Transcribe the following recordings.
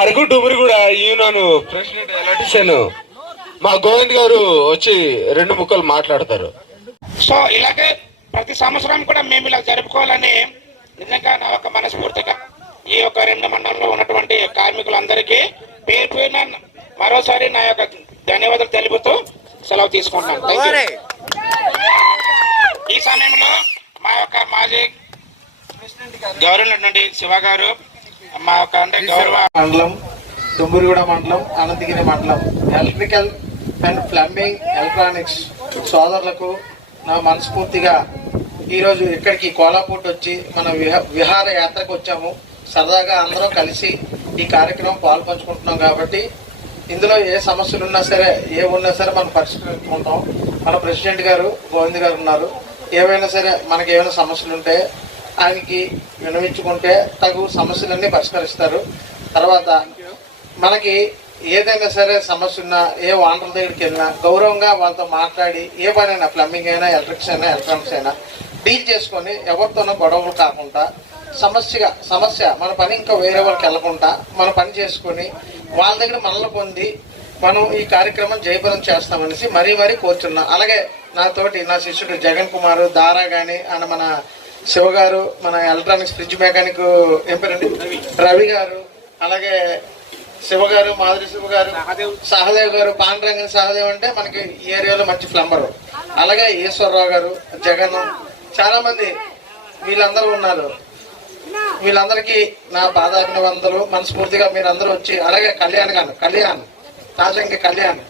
అరకు డుమురు కూడా ఈయనను president election మా గోవింద్ గారు వచ్చి 2 ముక్కలు మాట్లాడతారు. సో ఇలాగే ప్రతి సంవత్సరం కూడా మేము ఇలా జరుపుకోవాలని నిజంగా నా యొక్క మనస్ఫూర్తిగా ఈ యొక్క 2 మండలంలో ఉన్నటువంటి కార్మికులందరికీ పేరు పేరున మరోసారి నా యొక్క ధన్యవాదాలు తెలుపుతూ సెలవు తీసుకుంటాను. ఈ సమయంలో మా యొక్క మాజీ గౌరవ శివ గారు, మా యొక్క అంటే గౌరవ మండలం, దుమ్మురిగూడ మండలం, అనంతగిరి మండలం ఎలక్ట్రికల్ అండ్ ప్లంబింగ్ ఎలక్ట్రానిక్స్ సోదరులకు నా మనస్ఫూర్తిగా ఈరోజు ఇక్కడికి కోలాపూట్ వచ్చి మన విహార యాత్రకు వచ్చాము. సరదాగా అందరం కలిసి ఈ కార్యక్రమం పాల్పంచుకుంటున్నాం కాబట్టి ఇందులో ఏ సమస్యలు ఉన్నా సరే ఉన్నా సరే మనం పరిష్కరించుకుంటాం. మన ప్రెసిడెంట్ గారు గోవింద్ గారు ఉన్నారు. ఏవైనా సరే మనకి ఏమైనా సమస్యలు ఉంటే ఆయనకి వినవించుకుంటే తగు సమస్యలన్నీ పరిష్కరిస్తారు. తర్వాత మనకి ఏదైనా సరే సమస్య ఉన్నా ఏ వాండర్ దగ్గరికి వెళ్ళినా గౌరవంగా వాళ్ళతో మాట్లాడి ఏ పనైనా ప్లంబింగ్ అయినా ఎలక్ట్రిక్స్ అయినా ఎలక్ట్రానిక్స్ అయినా డీల్ చేసుకొని ఎవరితోనూ గొడవలు కాకుండా సమస్య మన పని ఇంకా వేరే వాళ్ళకి వెళ్ళకుండా మన పని చేసుకొని వాళ్ళ దగ్గర మనల్ని పొంది మనం ఈ కార్యక్రమం జయప్రదం చేస్తామనేసి మరీ కోరుచున్నాం. అలాగే నా శిష్యుడు జగన్ కుమార్ దారా గాని ఆయన మన శివ గారు, మన ఎలక్ట్రానిక్స్ ఫ్రిడ్జ్ మెకానిక్ ఏం పేరండి రవి గారు, అలాగే శివ గారు, మాధురి శివ గారు, సహదేవ్ గారు, పాండురంగన్ సహదేవ్ అంటే మనకి ఈ ఏరియాలో మంచి ప్లంబరు, అలాగే ఈశ్వరరావు గారు, జగన్, చాలా మంది వీళ్ళందరూ ఉన్నారు. వీళ్ళందరికీ నా పాదాభివందనలు. మనస్ఫూర్తిగా మీరందరూ వచ్చి, అలాగే కళ్యాణ్ తాజంకి కళ్యాణ్,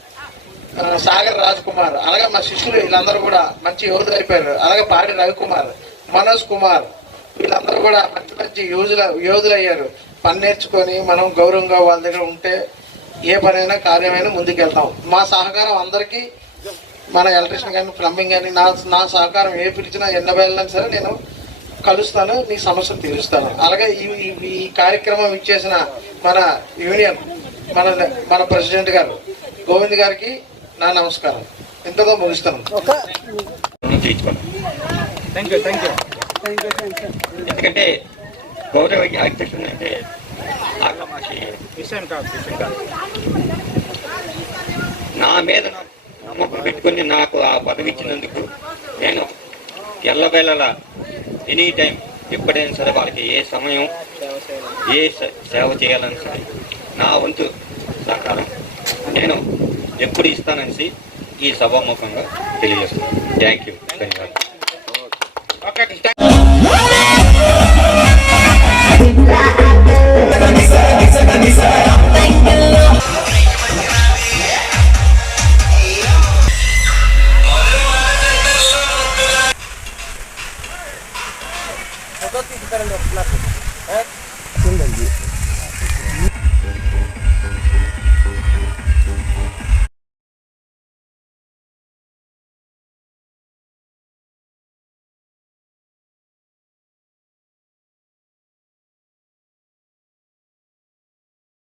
సాగర్ రాజ్ కుమార్, అలాగే మా శిష్యులు వీళ్ళందరూ కూడా మంచి యోధులు అయిపోయారు. అలాగే పాడి రవికుమార్, మనోజ్ కుమార్, వీళ్ళందరూ కూడా మంచి యోధులు అయ్యారు. పని నేర్చుకొని మనం గౌరవంగా వాళ్ళ దగ్గర ఉంటే ఏ పనైనా కార్యమైనా ముందుకెళ్తాం. మా సహకారం అందరికీ, మన ఎలక్ట్రిషియన్ కానీ ప్లంబింగ్ కానీ నా సహకారం ఏ పిలిచినా వెళ్ళినా సరే నేను కలుస్తాను, నీ సమస్యలు తీరుస్తాను. అలాగే ఈ కార్యక్రమం ఇచ్చేసిన మన యూనియన్ మన ప్రెసిడెంట్ గారు గోవింద్ గారికి నా నమస్కారం. ఇంతతో ముగిస్తాను. ఎందుకంటే గౌరవ అధ్యక్షుడు అంటే విషయం కాదు. నా మీద నమ్మకం పెట్టుకుని నాకు ఆ పదవి ఇచ్చినందుకు నేను ఎల్లవేళలా ఎనీ టైం ఎప్పుడైనా సరే వాళ్ళకి ఏ సమయం ఏ సేవ చేయాలని సరే నా వంతు సహకారం నేను ఎప్పుడు ఇస్తానని ఈ సభాముఖంగా తెలియజేస్తున్నాను. Thank you. ధన్యవాదాలు. ఫోటో తీసుకురండి.